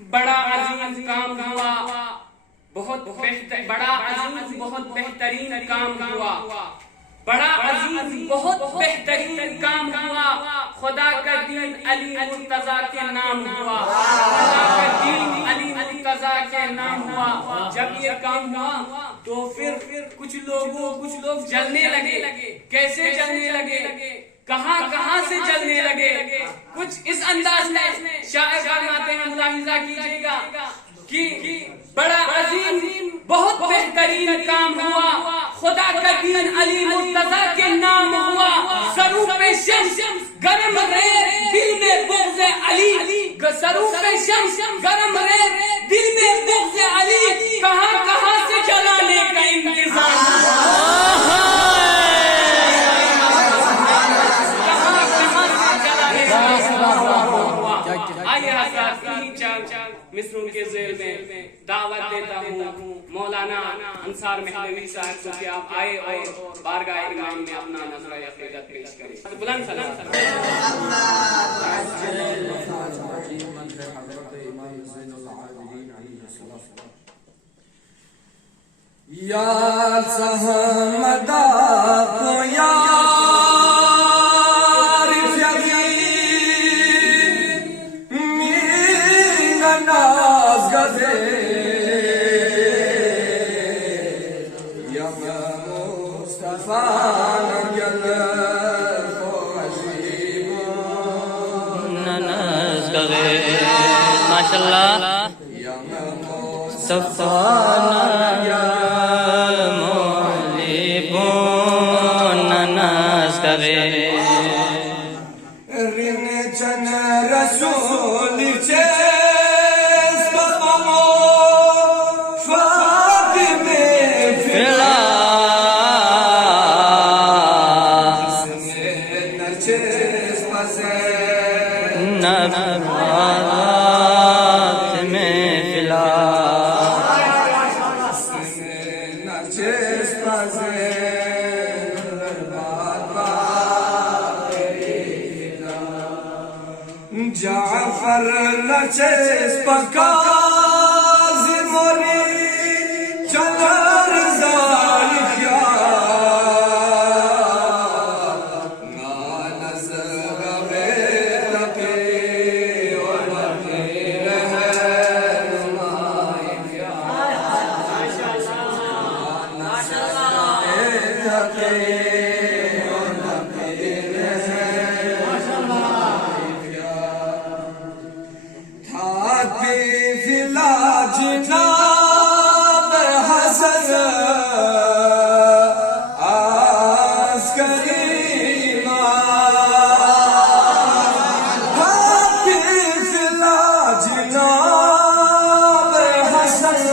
बड़ा अजीम काम हुआ, बहुत बड़ा अजीम बहुत बेहतरीन काम हुआ, बड़ा अजीम बहुत बेहतरीन काम हुआ। खुदा का दीन अली मुर्तजा के नाम हुआ, खुदा का दीन अली मुर्तजा के नाम हुआ। जब ये काम हुआ तो फिर कुछ लोग जलने लगे। कैसे जलने लगे, कहां से जलने लगे? कुछ इस अंदाज में शायर फरमाते हैं, मुलाहिजा कीजिएगा कि बड़ा अजीम बहुत बेहतरीन काम हुआ, खुदा का दीन अली मुर्तजा के नाम हुआ। सरूफ शम्स गरम रे दिल में बुग़्ज़ अली, सरूफ शम्स गरम रे दिल में बुग़्ज़ अली। कहां से जलाने का इंतजाम, मिस्रों के ज़ेल में दावत देता हूँ मौलाना अंसार महलवी साहब को कि आप आए और बारगाह इमाम में अपना नज़राए अक़ीदत पेश करें। बुलंद सलाम या सहमदा को या माशाल्लाह सफाना या मौलिबोन ननाज करे रिन चन रसूल चेस कफमो फातिमे फिला नचेस पसे जाफर नचेस पकाज़ी मोरी चलर ज़ालिया नानस गवे तके और नफीर है नुमाइया नानस गवे तके जनाब हसन आस्करीमा हाफिज़ जनाब हसन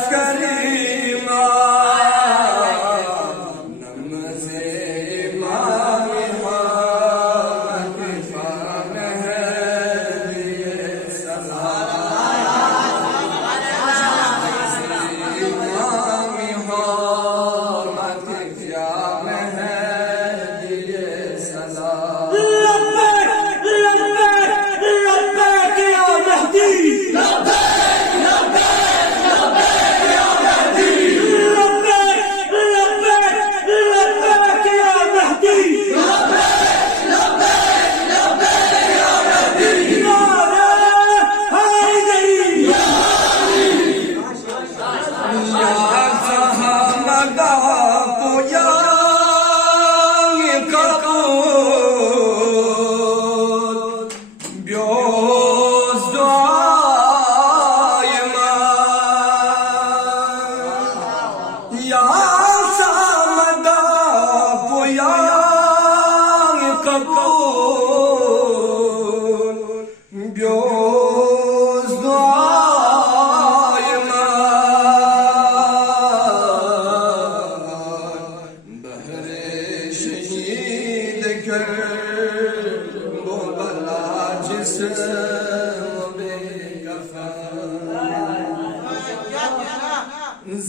आस्करीमा नमज़े इमाम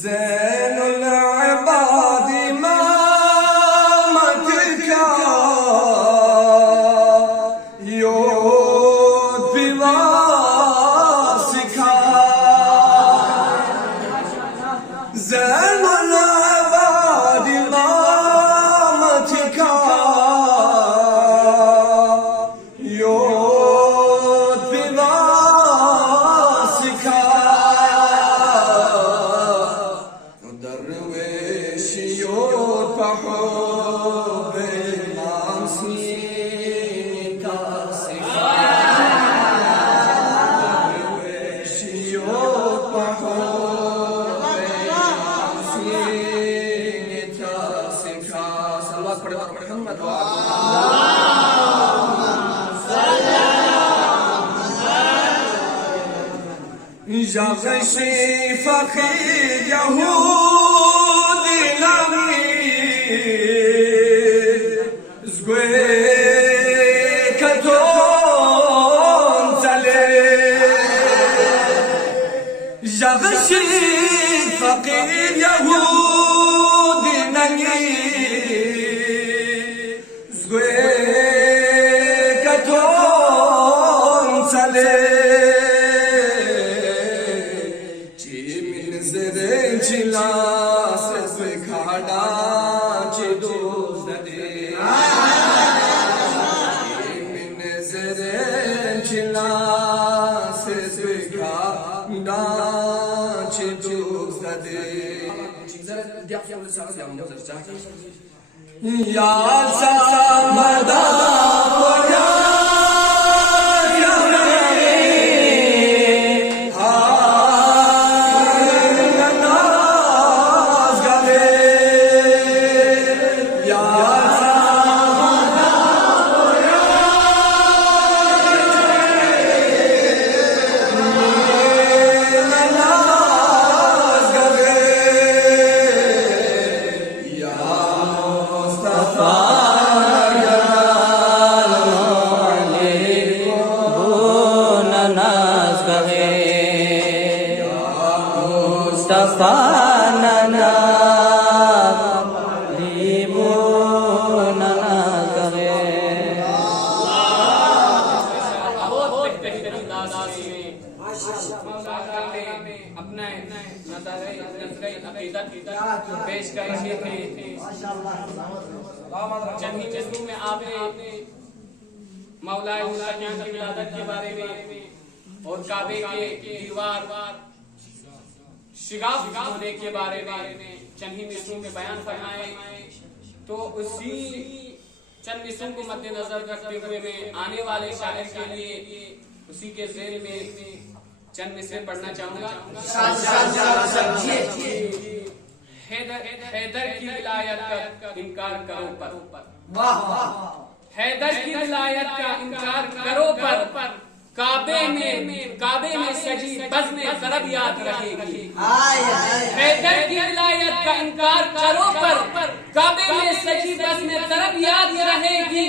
ज़ैनुल इबाद इमामत का योद विवासिका ज़ैनुल अबाद इमामतिका योद विवासिका दरवेश योद पहुब नासी Yağışı fakir Yahudi lami Zgwe katon tale Yağışı fakir Yahudi lami Zgwe katon tale चिला से खाड़ा चिदोस दे मिन जरे चिला से खाड़ा चिदोस दे या सामदा पेश करेंगे जन्ही जस्मी में आपने मौलाए मुसलमान की विलादत के बारे में और काबे के दीवार शिगाफ होने के बारे में चंद मिसरों में बयान फरमाए। तो उसी चंद मिसरों को मद्देनजर रखते हुए मैं आने वाले शायर के लिए उसी के ज़ेल में चंद मिसरे पढ़ना चाहूंगा। हैदर की विलायत का इनकार करो पर हैदर की विलायत का इनकार करो पर काबे में सजी बज़्म ज़रब याद रहेगी। हैदर की विलायत का इनकार करो पर काबे में सजी बज़्म ज़रब याद रहेगी।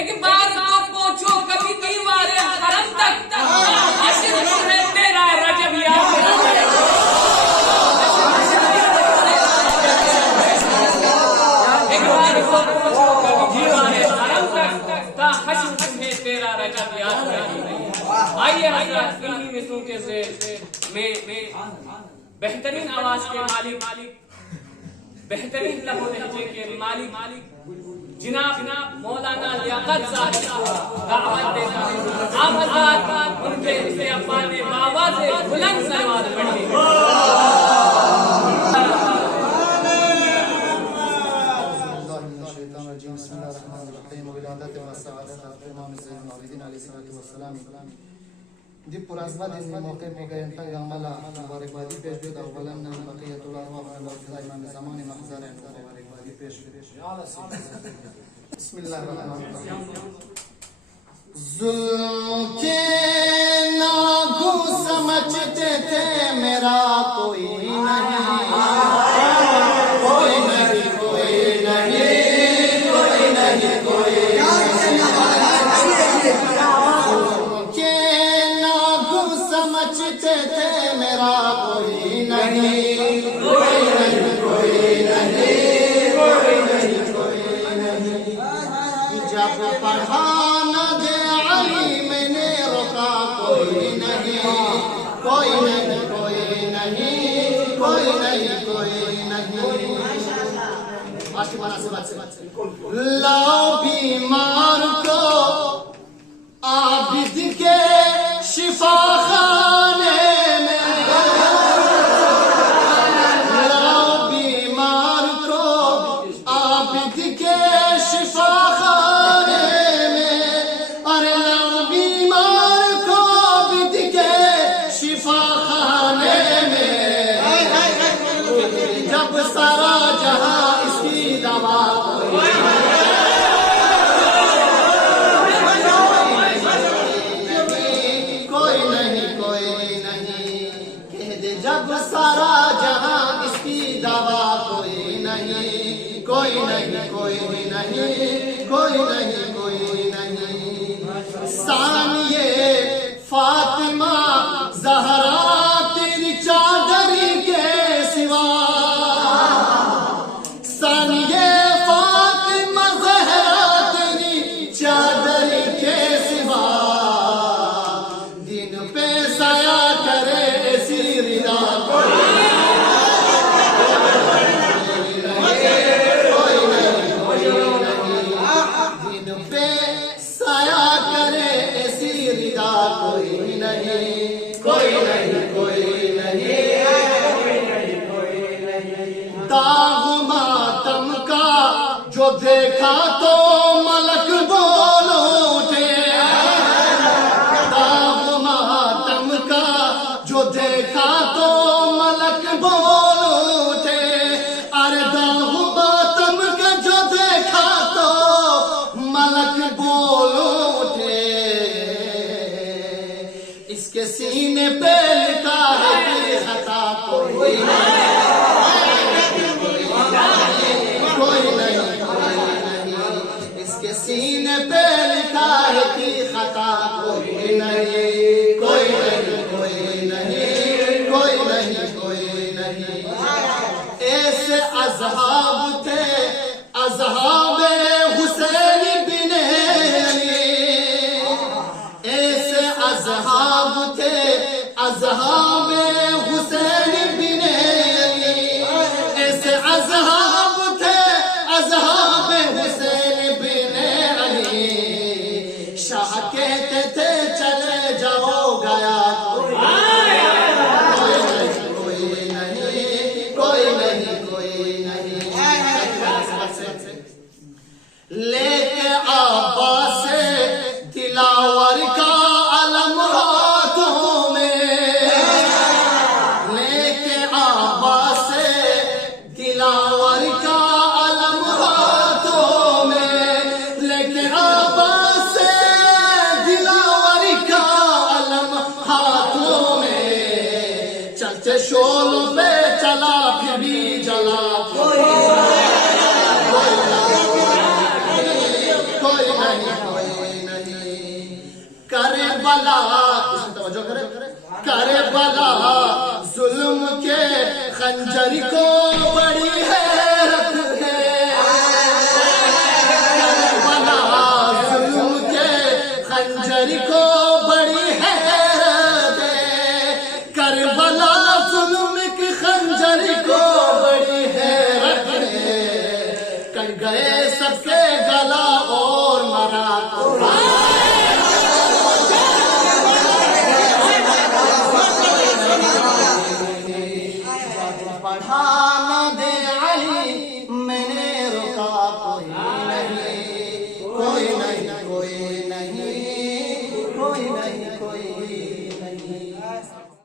एक बार तो पहुंचो कभी दीवारे हरम तक हश्र में तेरा रजब याद रहेगा। एक बार तो पहुंचो कभी दीवारे हरम तक हश्र में तेरा रजब याद रहेगा। आइए हज़रत इन्हीं मिसरों के से में बेहतरीन आवाज के मालिक बेहतरीन लहज़े लहजे के मालिक जनाब मौलाना लियाकत साहब को दावत देता हूं। आप हज़रात उनके से अपने आवाज़ बुलंद सलवात पढ़िए। دي پرازمت این موقع موقع انتقال عملا مبارکبادی پیش بیاد اولا بقیت الارواح و الارواح امام زمان محضر مبارکبادی پیش بیاد. بسم الله الرحمن الرحیم. ظلم کے ناگو سمجھتے تھے میرا کوئی نہیں کوئی نہیں کوئی نہیں کوئی نہیں کوئی समझते थे मेरा कोई नहीं कोई नहीं कोई नहीं कोई नहीं कोई नहीं जब पढ़ाना दे कोई नहीं कोई नहीं कोई नहीं कोई नहीं। लाओ बीमार को आबिद के शिफा खाने में, लाओ बीमार को आबिद के शिफा खाने में, अरे लाओ बीमार को आबिद के शिफा खाने में, जब सारा जहां इसकी दवा जब सारा जहां इसकी दवा कोई नहीं कोई नहीं कोई नहीं कोई नहीं कोई नहीं। सानिए फातिमा ज़हरा तेरी चादरी के सिवा, सानिए फातिमा ज़हरा तेरी चादरी के सिवा, दिन पे साया करे ऐसी रिदा कोई नहीं कोई नहीं कोई नहीं कोई नहीं। दाग मातम का जो देखा तो मलक बोल उठे, दाग मातम का जो देखा तो मलक बोल उठे, अरे दाग मातम का जो देखा तो मलक बोल उठे, इसके सीने पे लिखा है कि खता कोई नहीं कोई नहीं कोई नहीं। इसके सीने पे लिखा है कि खता कोई नहीं कोई नहीं कोई नहीं कोई नहीं कोई नहीं। ऐसे अज़हाब थे अज़हाबे हुसैन बिन अली, ऐसे अज़हाब थे अज़हाबे हुसैन बिन अली, ऐसे अज़हाब थे अज़हाबे हुसैन बिन अली। शाह कहते थे चले जाओ गया कोई नहीं कोई नहीं कोई नहीं कोई नहीं। लेके अब्बास से दिलावर का अलम हाथों में, लेके अब्बास से दिलावर का अलम हाथों में, लेके अब्बास से दिलावर का अलम हाथों में, चलते शोलों पे चला फिर भी जला कोई करे बला, तवज्जो करे, करे बला जुल्म के खंजर को बड़ी हैरत है, करे बला जुल्म के खंजर को बड़ी